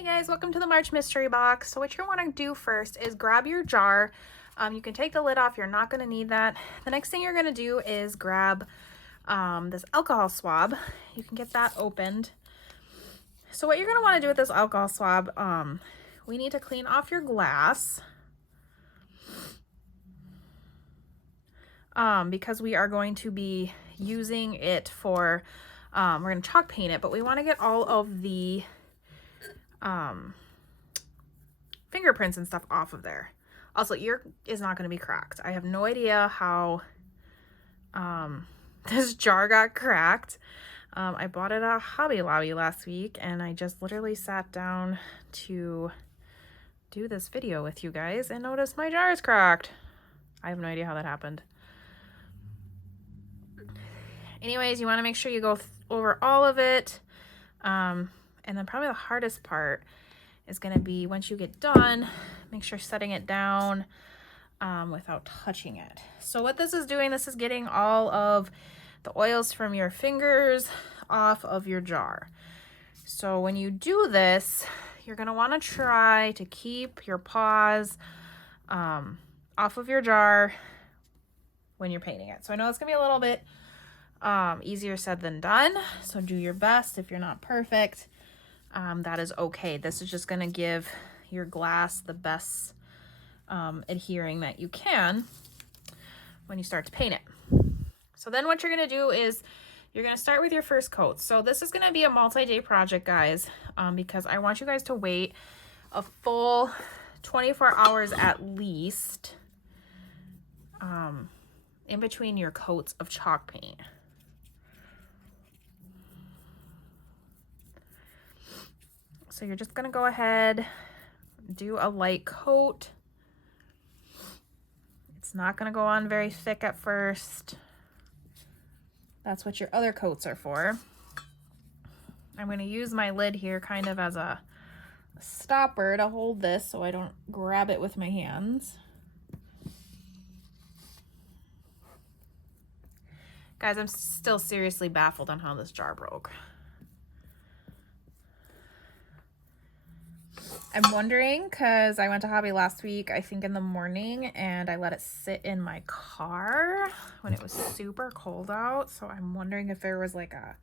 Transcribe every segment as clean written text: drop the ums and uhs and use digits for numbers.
Hey guys, welcome to the March mystery box. So what you want to do first is grab your jar. You can take the lid off, you're not going to need that. The next thing you're going to do is grab this alcohol swab. You can get that opened. So what you're going to want to do with this alcohol swab, we need to clean off your glass. Because we are going to be using it for, we're going to chalk paint it, but we want to get all of the fingerprints and stuff off of there. Also, your is not going to be cracked. I have no idea how this jar got cracked. I bought it at Hobby Lobby last week, and I just literally sat down to do this video with you guys and noticed my jar is cracked. I have no idea how that happened. Anyways, you want to make sure you go over all of it. And then probably the hardest part is going to be once you get done, make sure setting it down without touching it. So what this is doing, this is getting all of the oils from your fingers off of your jar. So when you do this, you're going to want to try to keep your paws off of your jar when you're painting it. So I know it's going to be a little bit easier said than done. So do your best. If you're not perfect, that is okay. This is just going to give your glass the best adhering that you can when you start to paint it. So then what you're going to do is you're going to start with your first coat. So this is going to be a multi-day project, guys, because I want you guys to wait a full 24 hours at least in between your coats of chalk paint. So you're just going to go ahead, do a light coat. It's not going to go on very thick at first. That's what your other coats are for. I'm going to use my lid here kind of as a stopper to hold this so I don't grab it with my hands. Guys, I'm still seriously baffled on how this jar broke. I'm wondering because I went to Hobby last week, I think in the morning, and I let it sit in my car when it was super cold out. So I'm wondering if there was like a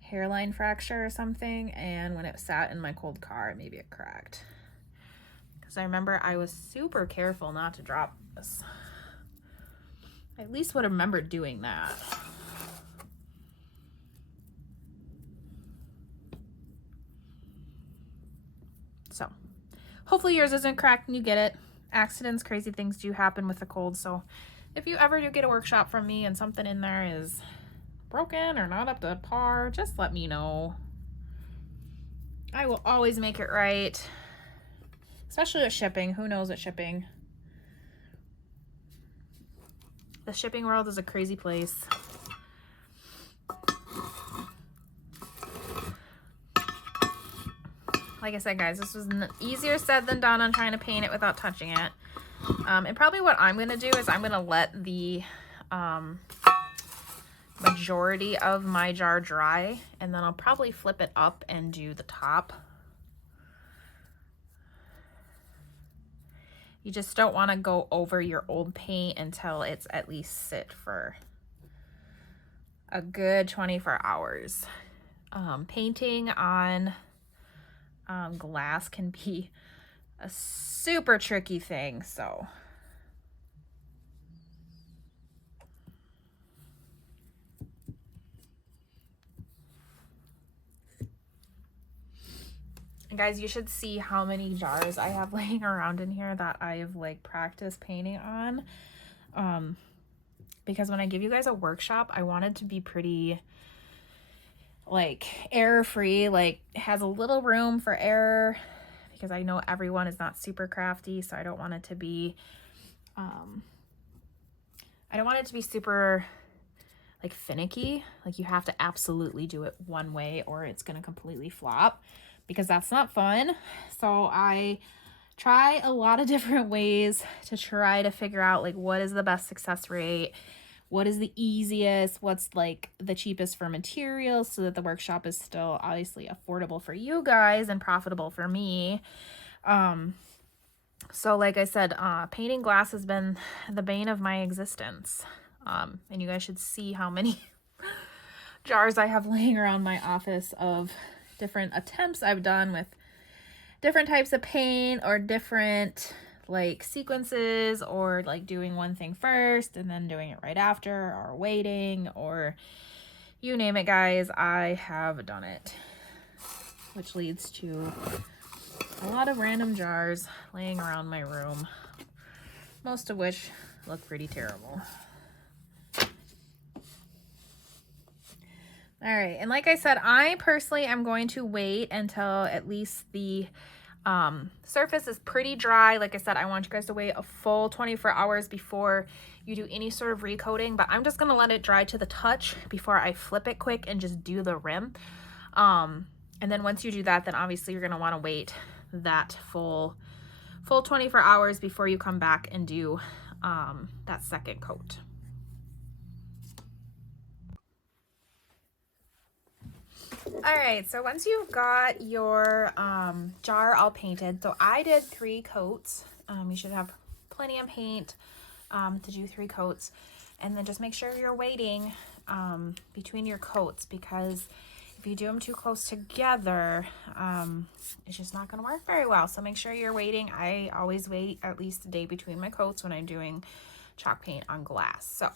hairline fracture or something, and when it sat in my cold car, maybe it cracked. Because I remember I was super careful not to drop this. I at least would have remembered doing that. So hopefully yours isn't cracked and you get it. Accidents, crazy things do happen with the cold. So if you ever do get a workshop from me and something in there is broken or not up to par, just let me know. I will always make it right, especially with shipping. Who knows with shipping? The shipping world is a crazy place. Like I said, guys, this was easier said than done on trying to paint it without touching it. And probably what I'm going to do is I'm going to let the majority of my jar dry, and then I'll probably flip it up and do the top. You just don't want to go over your old paint until it's at least sit for a good 24 hours. Painting on glass can be a super tricky thing, so and guys, you should see how many jars I have laying around in here that I have like practiced painting on, because when I give you guys a workshop, I want it to be pretty like error-free, like has a little room for error, because I know everyone is not super crafty, so I don't want it to be super like finicky, like you have to absolutely do it one way or it's gonna completely flop, because that's not fun. So I try a lot of different ways to try to figure out like what is the best success rate, what is the easiest, what's like the cheapest for materials, so that the workshop is still obviously affordable for you guys and profitable for me. So like I said, painting glass has been the bane of my existence. And you guys should see how many jars I have laying around my office of different attempts I've done with different types of paint, or different like sequences, or like doing one thing first and then doing it right after, or waiting, or you name it, guys. I have done it, which leads to a lot of random jars laying around my room, most of which look pretty terrible. All right, and like I said, I personally am going to wait until at least the surface is pretty dry. Like I said, I want you guys to wait a full 24 hours before you do any sort of recoating, but I'm just gonna let it dry to the touch before I flip it quick and just do the rim. And then once you do that, then obviously you're gonna wanna wait that full 24 hours before you come back and do that second coat. All right, so once you've got your jar all painted, so I did 3 coats. You should have plenty of paint to do 3 coats. And then just make sure you're waiting between your coats, because if you do them too close together, it's just not going to work very well. So make sure you're waiting. I always wait at least a day between my coats when I'm doing chalk paint on glass. So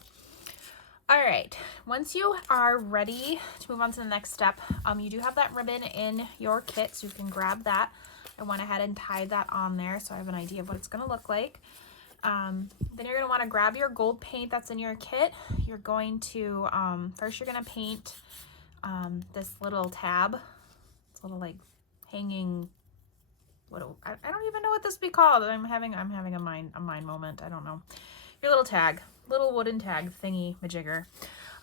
all right, once you are ready to move on to the next step, you do have that ribbon in your kit, so you can grab that. I went ahead and tied that on there, so I have an idea of what it's going to look like. Then you're going to want to grab your gold paint that's in your kit. You're going to, first you're going to paint this little tab. It's a little like hanging, I don't even know what this would be called. I'm having a mind moment. I don't know. Your little tag. Little wooden tag thingy majigger.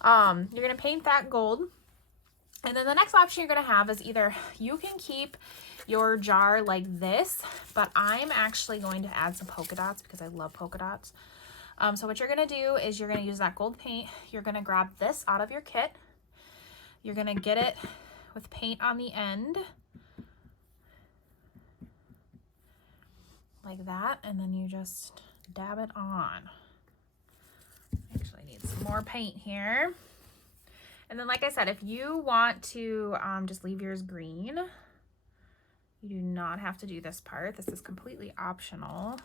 You're going to paint that gold. And then the next option you're going to have is either you can keep your jar like this, but I'm actually going to add some polka dots because I love polka dots. So what you're going to do is you're going to use that gold paint. You're going to grab this out of your kit. You're going to get it with paint on the end. Like that. And then you just dab it on. Actually need some more paint here. And then like I said, if you want to just leave yours green, you do not have to do this part. This is completely optional.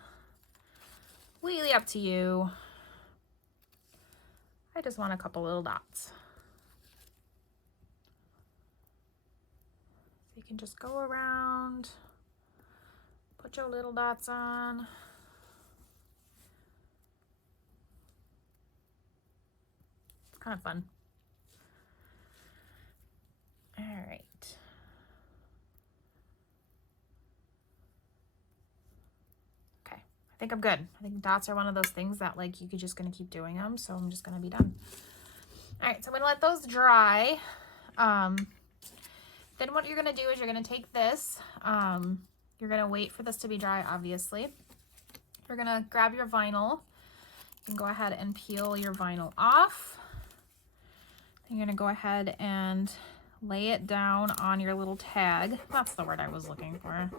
Completely up to you. I just want a couple little dots. So you can just go around, put your little dots on. Kind of fun. All right. Okay, I think I'm good. I think dots are one of those things that like you're just gonna keep doing them, so I'm just gonna be done. All right, so I'm gonna let those dry. Then what you're gonna do is you're gonna take this. You're gonna wait for this to be dry, obviously. You're gonna grab your vinyl. You can go ahead and peel your vinyl off. You're going to go ahead and lay it down on your little tag. That's the word I was looking for.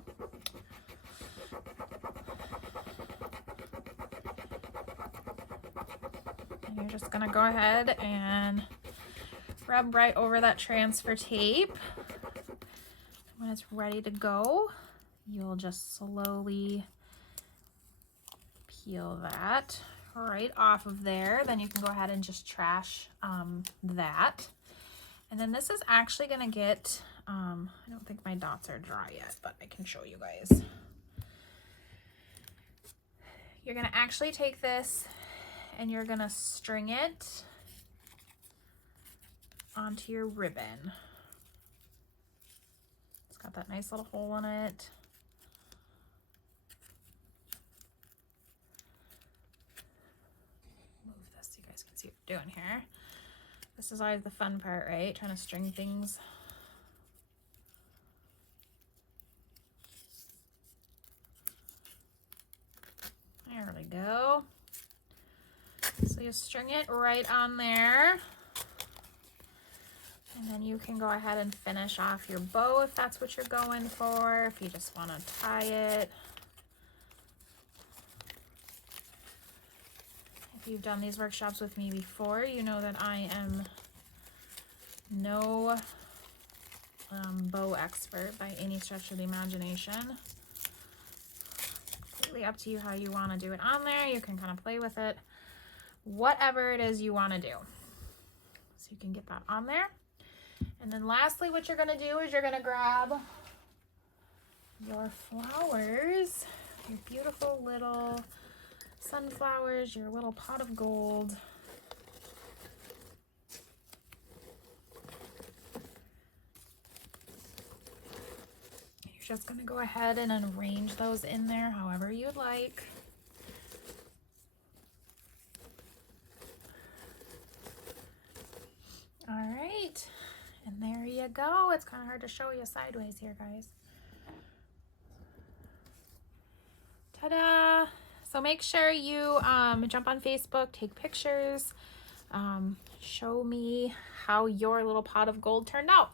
And you're just going to go ahead and rub right over that transfer tape. When it's ready to go, you'll just slowly peel that right off of there. Then you can go ahead and just trash that. And then this is actually going to get, I don't think my dots are dry yet, but I can show you guys. You're going to actually take this and you're going to string it onto your ribbon. It's got that nice little hole in it. See what we're doing here. This is always the fun part, right? Trying to string things. There we go. So just string it right on there. And then you can go ahead and finish off your bow if that's what you're going for, if you just want to tie it. If you've done these workshops with me before, you know that I am no bow expert by any stretch of the imagination. Completely up to you how you want to do it on there. You can kind of play with it, whatever it is you want to do. So you can get that on there. And then lastly, what you're going to do is you're going to grab your flowers, your beautiful little sunflowers, your little pot of gold. You're just going to go ahead and arrange those in there however you'd like. All right, and there you go. It's kind of hard to show you sideways here, guys. Ta-da! So make sure you jump on Facebook, take pictures, show me how your little pot of gold turned out.